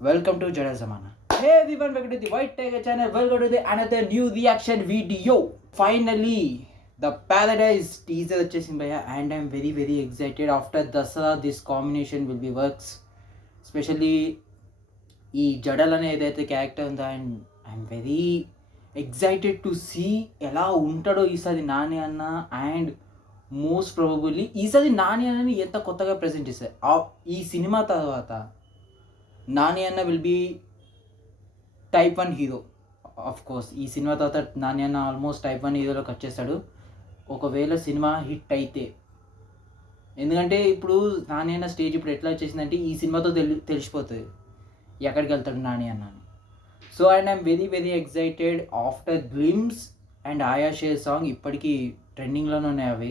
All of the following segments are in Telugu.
Welcome to Jada Zamana. Hey everyone, welcome to the White Tiger channel. Welcome to the another new reaction video. Finally, the Paradise teaser వచ్చేసింది భయ్యా, and I'm very excited. After Dasara, this combination will be works. Especially ఈ జడల్ అనే ఏదైతే క్యారెక్టర్ ఉందో, and I'm very excited to see ఎలా ఉంటాడో ఈసారి నాని అన్న. అండ్ మోస్ట్ ప్రాబబుల్లీ ఈసారి నాని అన్నని ఎంత కొత్తగా ప్రజెంట్ చేస్తారు. ఈ సినిమా తర్వాత నాని అన్న will B type 1 hero. Of course ఈ సినిమా తర్వాత నాని అన్న ఆల్మోస్ట్ టైప్ 1 హీరోలోకి వచ్చేస్తాడు ఒకవేళ సినిమా హిట్ అయితే. ఎందుకంటే ఇప్పుడు నాని అన్న స్టేజ్ ఇప్పుడు ఎట్లా వచ్చేసిందంటే ఈ సినిమాతో తెలిసిపోతుంది ఎక్కడికి వెళ్తాడు నాని అన్న. So and I'm very excited after glimpse and ఆయా షేర్ సాంగ్ ఇప్పటికీ ట్రెండింగ్లోనే ఉన్నాయి. అవి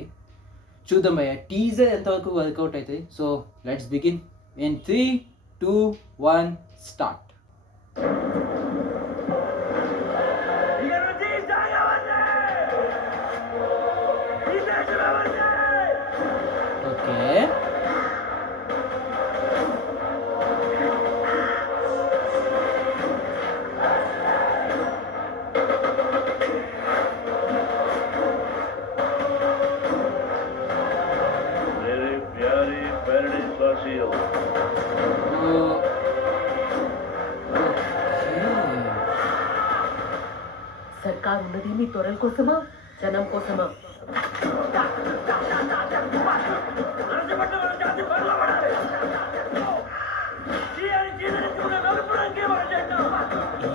చూద్దాం భయ్య టీజర్ ఎంతవరకు వర్కౌట్ అవుతుంది. So let's begin in 3, 2, 1 start. Okay, సర్కార్ ఉన్నది మీ తొరల కోసమా, జనం కోసమా?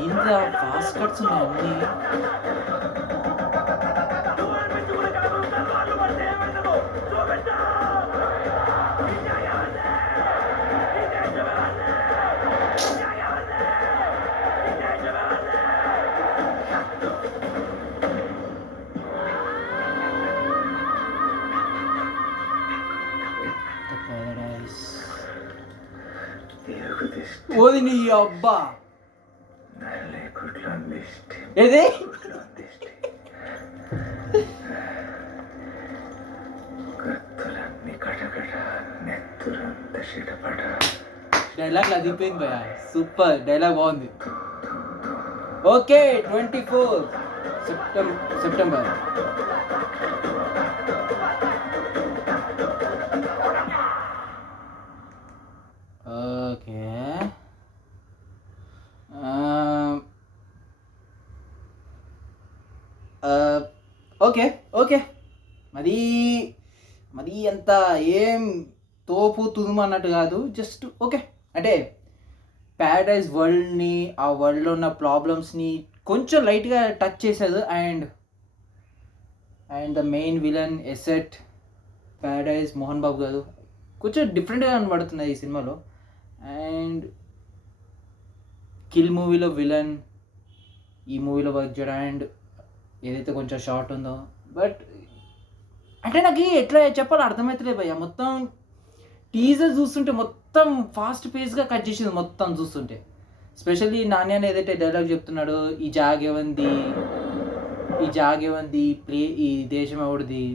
ఏంద్రా ఫాస్ట్ కట్స్ ఉన్నాయి. ఓది నీ అబ్బా ఏది డైలాగ్ అదిపోయింది భయ, సూపర్ డైలాగ్ బాగుంది. Okay 24 September. Okay okay okay మరీ అంత ఏం తోపు తుదుము అన్నట్టు కాదు, జస్ట్ ఓకే. అంటే ప్యారడైజ్ వరల్డ్ని, ఆ వరల్డ్లో ఉన్న ప్రాబ్లమ్స్ని కొంచెం లైట్గా టచ్ చేసేది. అండ్ ద మెయిన్ విలన్ ఎసెట్ ప్యారడైజ్ మోహన్ బాబు గారు కొంచెం డిఫరెంట్గా కనబడుతుంది ఈ సినిమాలో. అండ్ కిల్ మూవీలో విలన్ ఈ మూవీలో వర్క్ చేయడం, అండ్ ఏదైతే కొంచెం షార్ట్ ఉందో, బట్ అంటే నాకు ఎట్లా చెప్పాలో అర్థమవుతలే భయ్య. మొత్తం టీజర్ చూస్తుంటే మొత్తం ఫాస్ట్ పేస్గా కట్ చేసింది మొత్తం చూస్తుంటే. స్పెషల్లీ నాని అని ఏదైతే డైలాగ్ చెప్తున్నాడో, ఈ జాగేవంది ప్లే, ఈ దేశం ఎవడిది,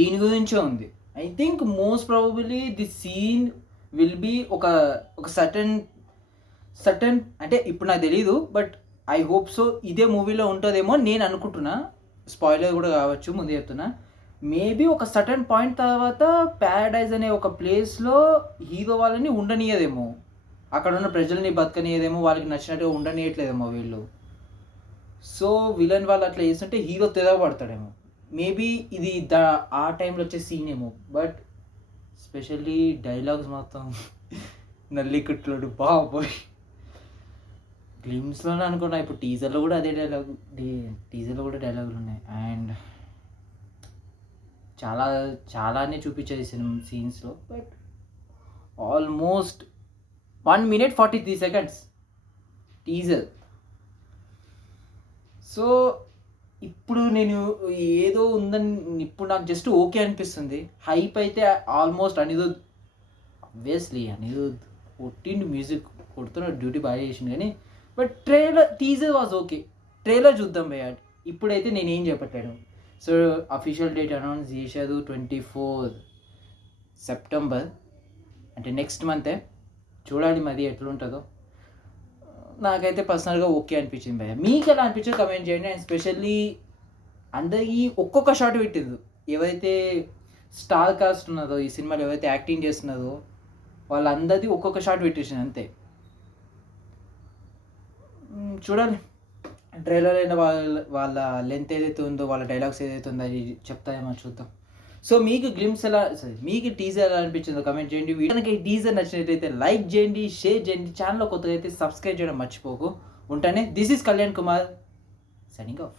దీని గురించే ఉంది. I think most probably the scene will be ఒక సటన్ అంటే ఇప్పుడు నాకు తెలీదు, బట్ ఐ హోప్ సో ఇదే మూవీలో ఉంటుందేమో నేను అనుకుంటున్నా. స్పాయిలర్ కూడా కావచ్చు, ముందే చెప్తున్నా. మేబీ ఒక సటన్ పాయింట్ తర్వాత ప్యారడైజ్ అనే ఒక ప్లేస్లో హీరో వాళ్ళని ఉండనీయదేమో, అక్కడ ఉన్న ప్రజల్ని బతకనీయదేమో, వాళ్ళకి నచ్చినట్టుగా ఉండనీయట్లేదేమో వీళ్ళు. సో విలన్ వాళ్ళు అట్లా చేస్తుంటే హీరో తెగబడతాడేమో. మేబీ ఇది ఆ టైంలో వచ్చే సీన్ ఏమో. బట్ స్పెషల్లీ డైలాగ్స్ మొత్తం నల్లికుట్లోడు బాబోయ్. గ్లిమ్స్లోనే అనుకున్నా, ఇప్పుడు టీజర్లో కూడా అదే టీజర్లో కూడా డైలాగులు ఉన్నాయి. అండ్ చాలానే చూపించేది సీన్స్లో. But almost 1 minute 43 seconds teaser. So ఇప్పుడు నేను ఏదో ఉందని ఇప్పుడు నాకు జస్ట్ ఓకే అనిపిస్తుంది. హైప్ అయితే ఆల్మోస్ట్ అనిరుద్, ఆబ్వియస్లీ అనిరుద్ కొట్టిండు, మ్యూజిక్ కొడుతున్నాడు, డ్యూటీ బాగా చేసిండు. కానీ but teaser was okay. Trailer చూద్దాం భయ్యా. ఇప్పుడైతే నేనేం చెప్పట్లేను. సో అఫీషియల్ డేట్ అనౌన్స్ చేశారు 24 సెప్టెంబర్, అంటే నెక్స్ట్ మంతే. చూడాలి మరి ఎట్లుంటుందో. నాకైతే పర్సనల్గా ఓకే అనిపించింది భయ్య. మీకు ఎలా అనిపించిందో కమెంట్ చేయండి. అండ్ స్పెషల్లీ అందరికీ ఒక్కొక్క షాట్ పెట్టింది. ఎవరైతే స్టార్ కాస్ట్ ఉన్నదో ఈ సినిమాలో, ఎవరైతే యాక్టింగ్ చేస్తున్నదో వాళ్ళందరిది ఒక్కొక్క షాట్ పెట్టేసింది అంతే. చూడాలి ట్రైలర్ అయిన వాళ్ళ లెంత్ ఏదైతే ఉందో, వాళ్ళ డైలాగ్స్ ఏదైతే ఉందో అది చెప్తాయేమో చూద్దాం. సో మీకు గ్లిమ్స్ ఎలా, సారీ మీకు టీజర్ ఎలా అనిపించిందో కమెంట్ చేయండి. వీడియోకి ఈ టీజర్ నచ్చినట్లయితే లైక్ చేయండి, షేర్ చేయండి. ఛానల్లో కొత్తగా అయితే సబ్స్క్రైబ్ చేయడం మర్చిపోకు. ఉంటానే. This is Kalyan Kumar signing off.